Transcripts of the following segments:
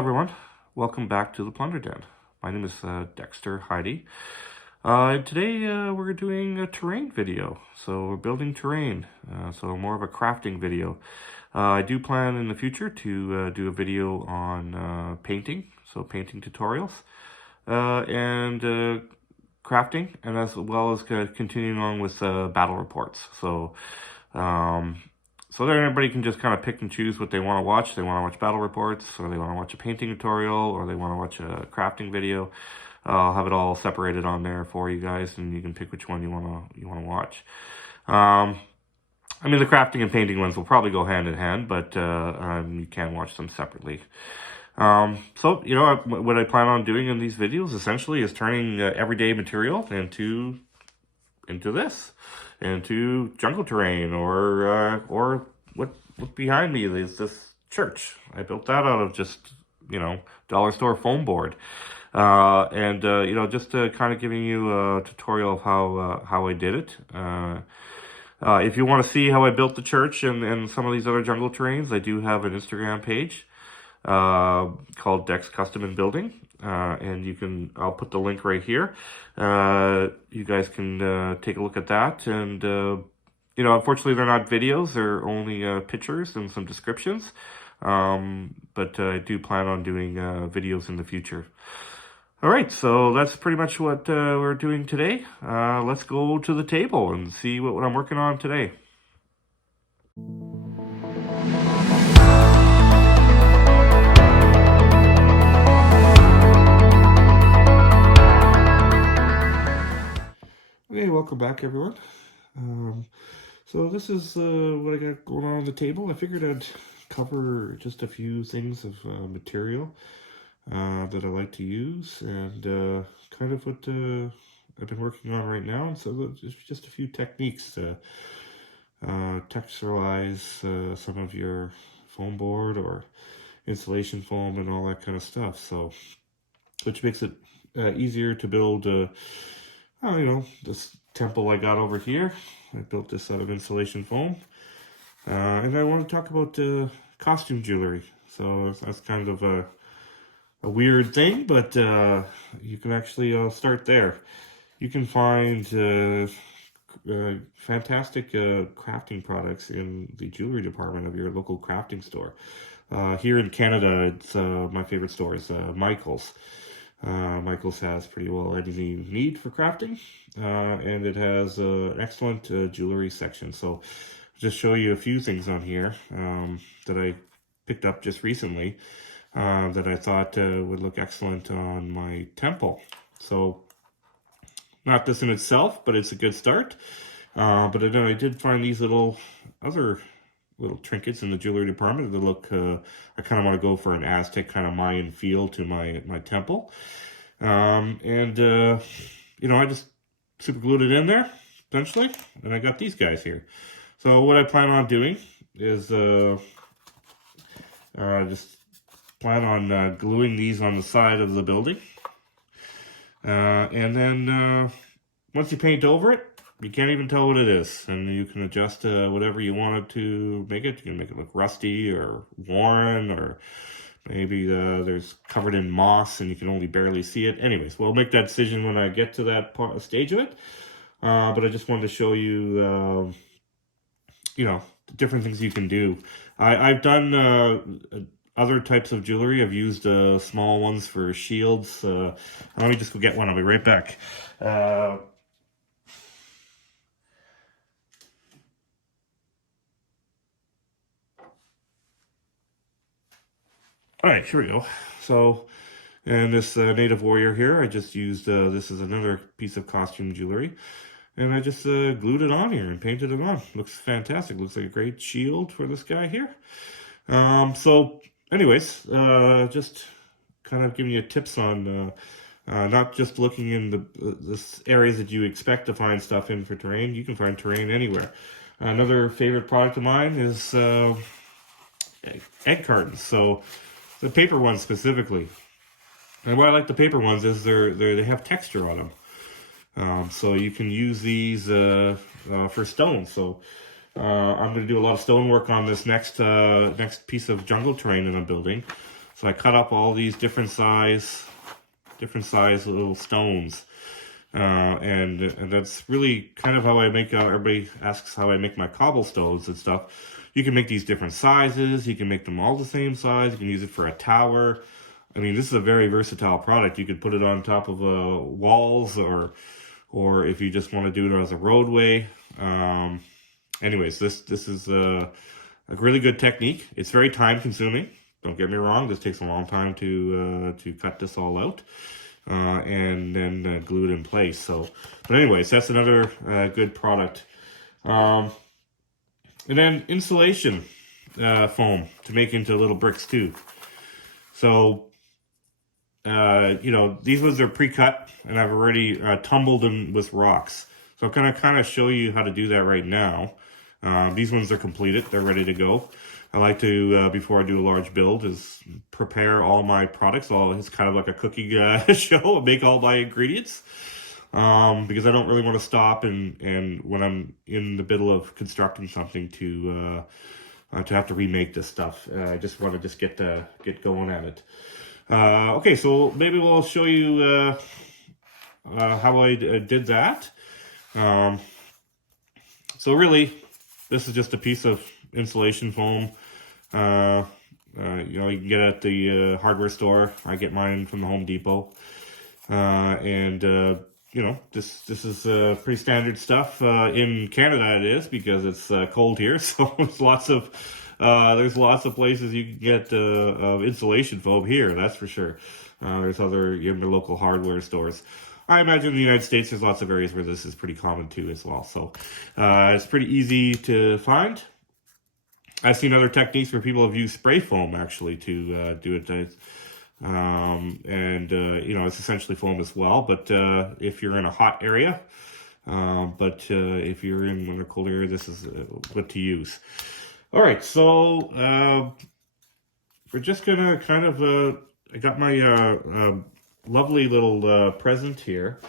everyone, welcome back to the Plunder Den. My name is Dexter Heidi. Today we're doing a terrain video, so we're building terrain, so more of a crafting video. I do plan in the future to do a video on painting, so painting tutorials, and crafting, and as well as continuing on with battle reports. So that everybody can just kind of pick and choose what they want to watch. They want to watch battle reports, or they want to watch a painting tutorial, or they want to watch a crafting video. I'll have it all separated on there for you guys, and you can pick which one you want to watch. I mean, the crafting and painting ones will probably go hand in hand, but you can watch them separately. So, you know, what I plan on doing in these videos essentially is turning everyday material into this, into jungle terrain, or what behind me is this church. I built that out of just, you know, dollar store foam board. You know, just kind of giving you a tutorial of how I did it. If you want to see how I built the church and some of these other jungle terrains, I do have an Instagram page called Dex Custom and Building. And I'll put the link right here. You guys can take a look at that. And, you know, unfortunately they're not videos, they're only pictures and some descriptions. But I do plan on doing videos in the future. All right, so that's pretty much what we're doing today. Let's go to the table and see what I'm working on today. Okay, welcome back, everyone. So this is what I got going on the table. I figured I'd cover just a few things of material that I like to use, and kind of what I've been working on right now. And so just a few techniques to texturize some of your foam board or insulation foam and all that kind of stuff. So, which makes it easier to build. You know, this temple I got over here. I built this out of insulation foam. And I want to talk about costume jewelry. So that's kind of a weird thing, but you can actually start there. You can find fantastic crafting products in the jewelry department of your local crafting store. Here in Canada, it's my favorite store is Michael's. Michael's has pretty well anything you need for crafting, and it has an excellent jewelry section. So I'll just show you a few things on here that I picked up just recently that I thought would look excellent on my temple. So not this in itself, but it's a good start. But then I did find these other little trinkets in the jewelry department that look, I kind of want to go for an Aztec kind of Mayan feel to my temple. You know, I just super glued it in there, essentially, and I got these guys here. So what I plan on doing is just plan on gluing these on the side of the building. And then once you paint over it, you can't even tell what it is, and you can adjust whatever you want it to make it. You can make it look rusty or worn, or maybe there's covered in moss and you can only barely see it. Anyways, we'll make that decision when I get to that stage of it. But I just wanted to show you, you know, different things you can do. I've done other types of jewelry. I've used small ones for shields. Let me just go get one. I'll be right back. All right, here we go. So, and this native warrior here, I just used, this is another piece of costume jewelry. And I just glued it on here and painted it on. Looks fantastic. Looks like a great shield for this guy here. So, anyways, just kind of giving you tips on not just looking in the areas that you expect to find stuff in for terrain. You can find terrain anywhere. Another favorite product of mine is egg cartons. So, the paper ones specifically. And why I like the paper ones is they have texture on them. So you can use these for stone. So I'm going to do a lot of stone work on this next piece of jungle terrain that I'm building. So I cut up all these different size little stones. And that's really kind of how I make, everybody asks how I make my cobblestones and stuff. You can make these different sizes, you can make them all the same size, you can use it for a tower. I mean, this is a very versatile product. You could put it on top of walls, or if you just want to do it as a roadway. Anyways, this is a really good technique. It's very time consuming. Don't get me wrong, this takes a long time to cut this all out. And then glue it in place. So, but anyways, that's another good product. And then insulation foam to make into little bricks too. So, you know, these ones are pre-cut, and I've already tumbled them with rocks. So I'm gonna kind of show you how to do that right now. These ones are completed; they're ready to go. I like to, before I do a large build, is prepare all my products. It's kind of like a cooking show, make all my ingredients. Because I don't really want to stop and when I'm in the middle of constructing something to have to remake this stuff. I just want to get going at it. Okay, so maybe we'll show you how I did that. So really, this is just a piece of insulation foam. You know, you can get it at the hardware store. I get mine from the Home Depot. You know, this is pretty standard stuff. In Canada it is, because it's cold here. So there's lots of places you can get insulation foam here, that's for sure. There's other in the local hardware stores. I imagine in the United States there's lots of areas where this is pretty common too as well. So it's pretty easy to find. I've seen other techniques where people have used spray foam actually to do it. You know, it's essentially foam as well, but if you're in a hot area, if you're in a cold area, this is what to use. All right, so we're just gonna kind of, I got my lovely little present here.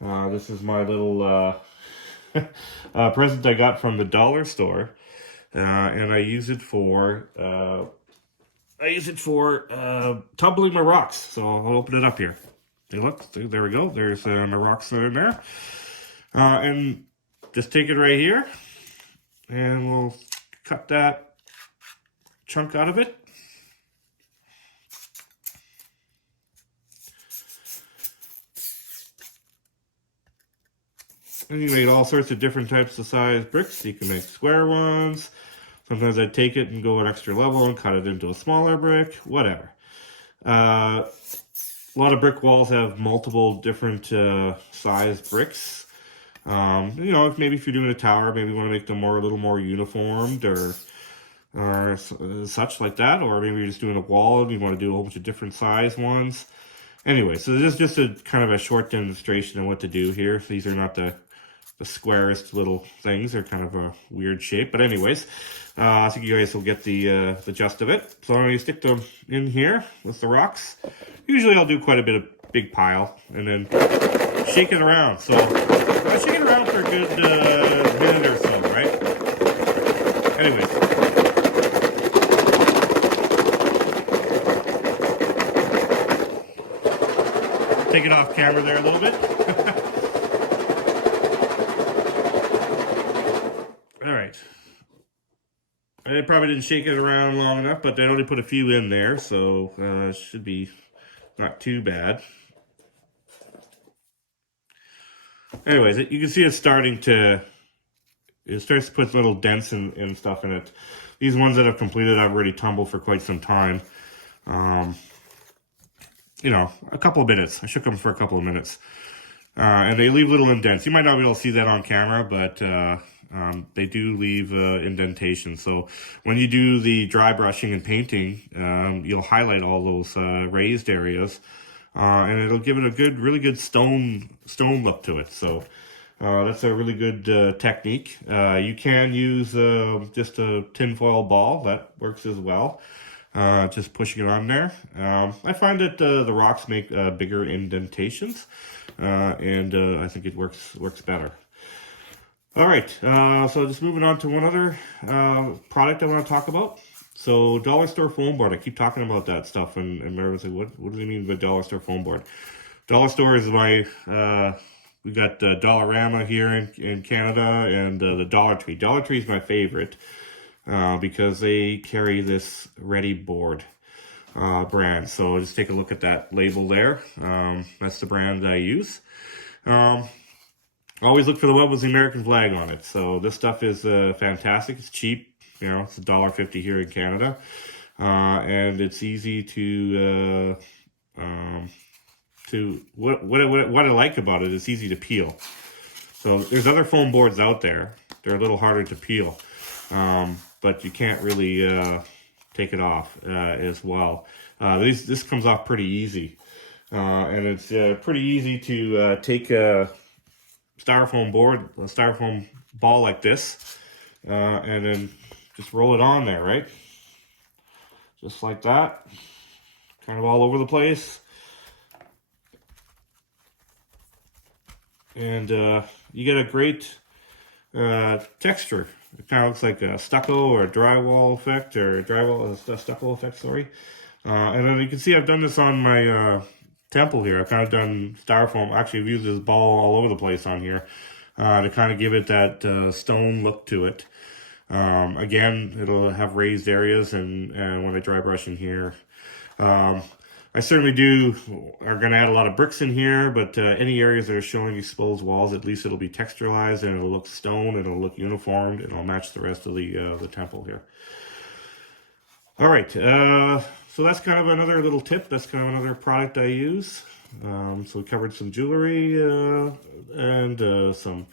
This is my little present I got from the dollar store. And I use it for tumbling my rocks. So I'll open it up here. Hey, look, there we go. There's my rocks that are in there. And just take it right here, and we'll cut that chunk out of it. And you make all sorts of different types of size bricks. You can make square ones. Sometimes I take it and go an extra level and cut it into a smaller brick, whatever. A lot of brick walls have multiple different size bricks. You know, maybe if you're doing a tower, maybe you want to make them a little more uniformed or such like that. Or maybe you're just doing a wall and you want to do a whole bunch of different size ones. Anyway, so this is just a kind of a short demonstration of what to do here. These are not the squarest little things. They're kind of a weird shape. But anyways, I think you guys will get the gist of it. So I'm going to stick them in here with the rocks. Usually I'll do quite a bit of big pile and then shake it around. So I shake it around for a good minute or so, right? Anyways. Take it off camera there a little bit. All right. I probably didn't shake it around long enough, but I only put a few in there, so it should be not too bad. Anyways, you can see it starts to put little dents and stuff in it. These ones that I've completed, I've already tumbled for quite some time. You know, a couple of minutes. I shook them for a couple of minutes. And they leave little indents. You might not be able to see that on camera, but they do leave indentations. So when you do the dry brushing and painting, you'll highlight all those raised areas. And it'll give it a really good stone look to it. So that's a really good technique. You can use just a tinfoil ball. That works as well. Just pushing it on there. I find that the rocks make bigger indentations, and I think it works better. All right, so just moving on to one other product I want to talk about. So dollar store foam board, I keep talking about that stuff, and everyone's like, what do you mean by dollar store foam board? Dollar store is my, we got Dollarama here in Canada, and the Dollar Tree. Dollar Tree is my favorite because they carry this Ready board brand. So just take a look at that label there. That's the brand that I use. Always look for the one with the American flag on it. So this stuff is fantastic. It's cheap. You know, it's $1.50 here in Canada, and it's easy to what I like about it. It's easy to peel. So there's other foam boards out there. They're a little harder to peel, but you can't really take it off as well. This comes off pretty easy, and it's pretty easy to take a styrofoam board, a styrofoam ball like this, and then just roll it on there, right? Just like that. Kind of all over the place. And you get a great texture. It kind of looks like a stucco or a drywall effect, or a stucco effect, sorry. And then you can see I've done this on my temple here. I've kind of done styrofoam. Actually, I've used this ball all over the place on here to kind of give it that stone look to it. Again, it'll have raised areas, and when I dry brush in here, I certainly are going to add a lot of bricks in here, but any areas that are showing exposed walls, at least it'll be texturalized, and it'll look stone, it'll look uniformed, and it'll match the rest of the temple here. All right, so that's kind of another little tip. That's kind of another product I use. So we covered some jewelry and some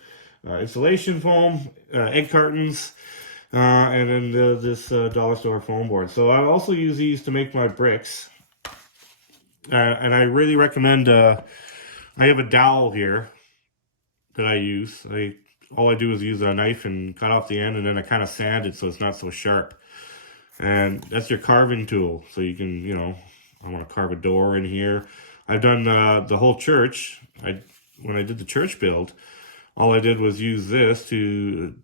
insulation foam, egg cartons, and then this dollar store foam board. So I also use these to make my bricks. And I really recommend, I have a dowel here that I use. All I do is use a knife and cut off the end, and then I kind of sand it so it's not so sharp. And that's your carving tool. So you can, you know, I want to carve a door in here. I've done the whole church. When I did the church build, all I did was use this to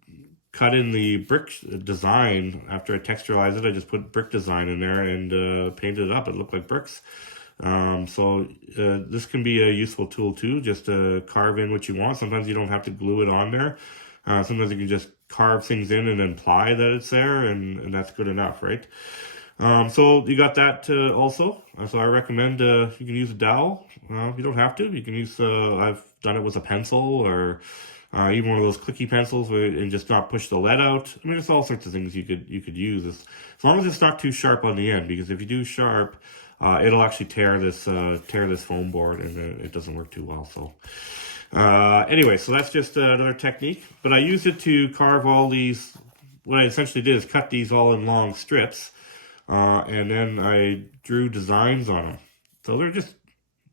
cut in the brick design. After I texturized it, I just put brick design in there and painted it up. It looked like bricks. So this can be a useful tool too, just to carve in what you want. Sometimes you don't have to glue it on there. Sometimes you can just carve things in and imply that it's there, and that's good enough, right? So you got that also. So I recommend you can use a dowel. You don't have to. You can use, I've done it with a pencil, or even one of those clicky pencils, and just not push the lead out. I mean, it's all sorts of things you could use. As long as it's not too sharp on the end, because if you do sharp, it'll actually tear this foam board, and it doesn't work too well. So anyway, so that's just another technique. But I used it to carve all these. What I essentially did is cut these all in long strips, and then I drew designs on them. So they're just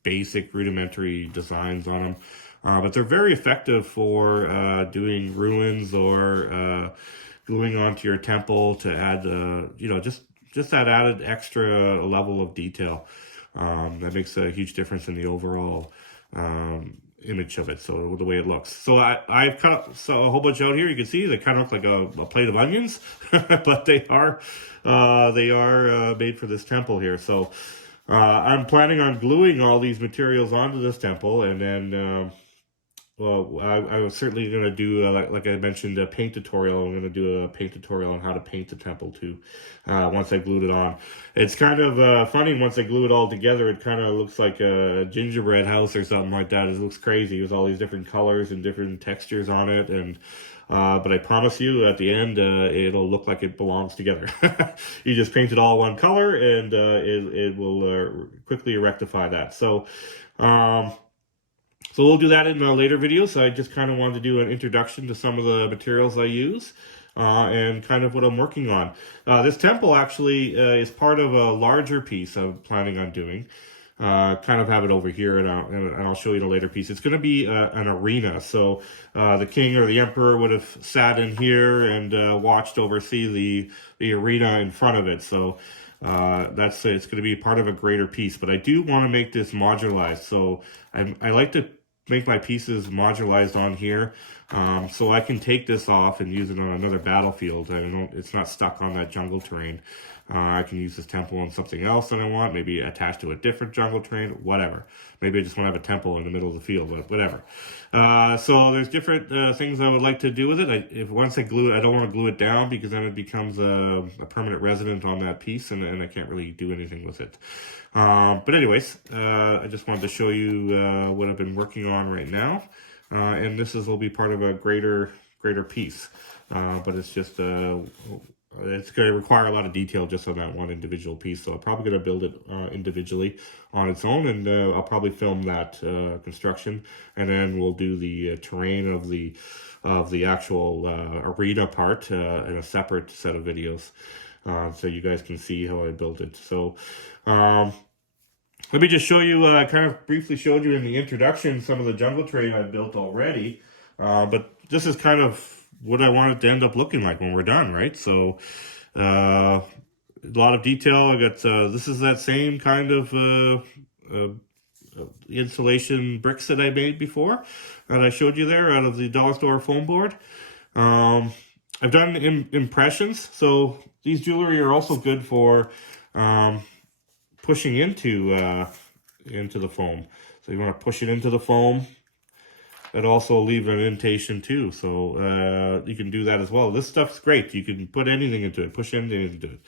basic rudimentary designs on them, but they're very effective for doing ruins or gluing onto your temple to add, just that added extra level of detail. That makes a huge difference in the overall image of it, so the way it looks. So I've cut a whole bunch out here. You can see they kind of look like a plate of onions, but they are made for this temple here. So I'm planning on gluing all these materials onto this temple, and then I was certainly going to do, like I mentioned, a paint tutorial. I'm going to do a paint tutorial on how to paint the temple too, once I glued it on. It's kind of funny, once I glue it all together, it kind of looks like a gingerbread house or something like that. It looks crazy with all these different colors and different textures on it, and but I promise you, at the end, it'll look like it belongs together. You just paint it all one color, and it will quickly rectify that. So we'll do that in a later video. So I just kind of wanted to do an introduction to some of the materials I use and kind of what I'm working on. This temple actually is part of a larger piece I'm planning on doing. Kind of have it over here, and I'll show you in a later piece. It's going to be an arena. So the king or the emperor would have sat in here and oversee the arena in front of it. So it's going to be part of a greater piece. But I do want to make this modularized. So I like to make my pieces modularized on here. So I can take this off and use it on another battlefield. It's not stuck on that jungle terrain. I can use this temple on something else that I want, maybe attached to a different jungle terrain, whatever. Maybe I just want to have a temple in the middle of the field, whatever. So there's different things I would like to do with it. If once I glue it, I don't want to glue it down because then it becomes a permanent resident on that piece, and I can't really do anything with it. But anyways, I just wanted to show you what I've been working on right now. And will be part of a greater piece. But it's just it's going to require a lot of detail just on that one individual piece. So I'm probably going to build it individually on its own, and I'll probably film that construction, and then we'll do the terrain of the actual arena part in a separate set of videos, so you guys can see how I built it. So let me just show you, kind of briefly showed you in the introduction some of the jungle terrain I built already, but this is kind of what I want it to end up looking like when we're done, right? So a lot of detail. I got this is that same kind of insulation bricks that I made before that I showed you there out of the dollar store foam board. I've done impressions, so these jewelry are also good for pushing into the foam. So you want to push it into the foam. It also leave an indentation too, so you can do that as well. This stuff's great. You can put anything into it, push anything into it.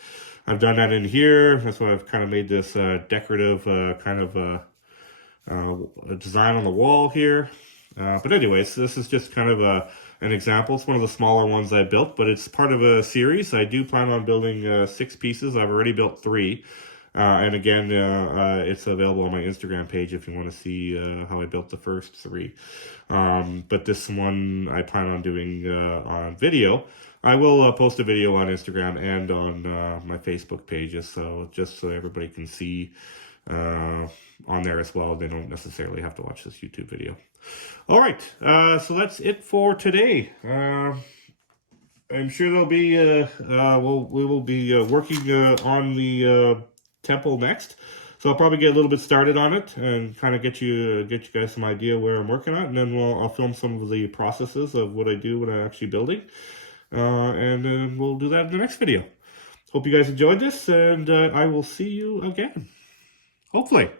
I've done that in here. That's why I've kind of made this decorative kind of a design on the wall here. But anyways, this is just kind of an example. It's one of the smaller ones I built, but it's part of a series. I do plan on building 6 pieces. I've already built 3. And again, it's available on my Instagram page if you want to see how I built the first 3. But this one I plan on doing on video. I will post a video on Instagram and on my Facebook pages, so just so everybody can see on there as well. They don't necessarily have to watch this YouTube video. All right, so that's it for today. I'm sure there'll be we will be working on the temple next, so I'll probably get a little bit started on it and kind of get you guys some idea where I'm working on, and then I'll film some of the processes of what I do when I'm actually building, and then we'll do that in the next video. Hope you guys enjoyed this, and I will see you again, hopefully.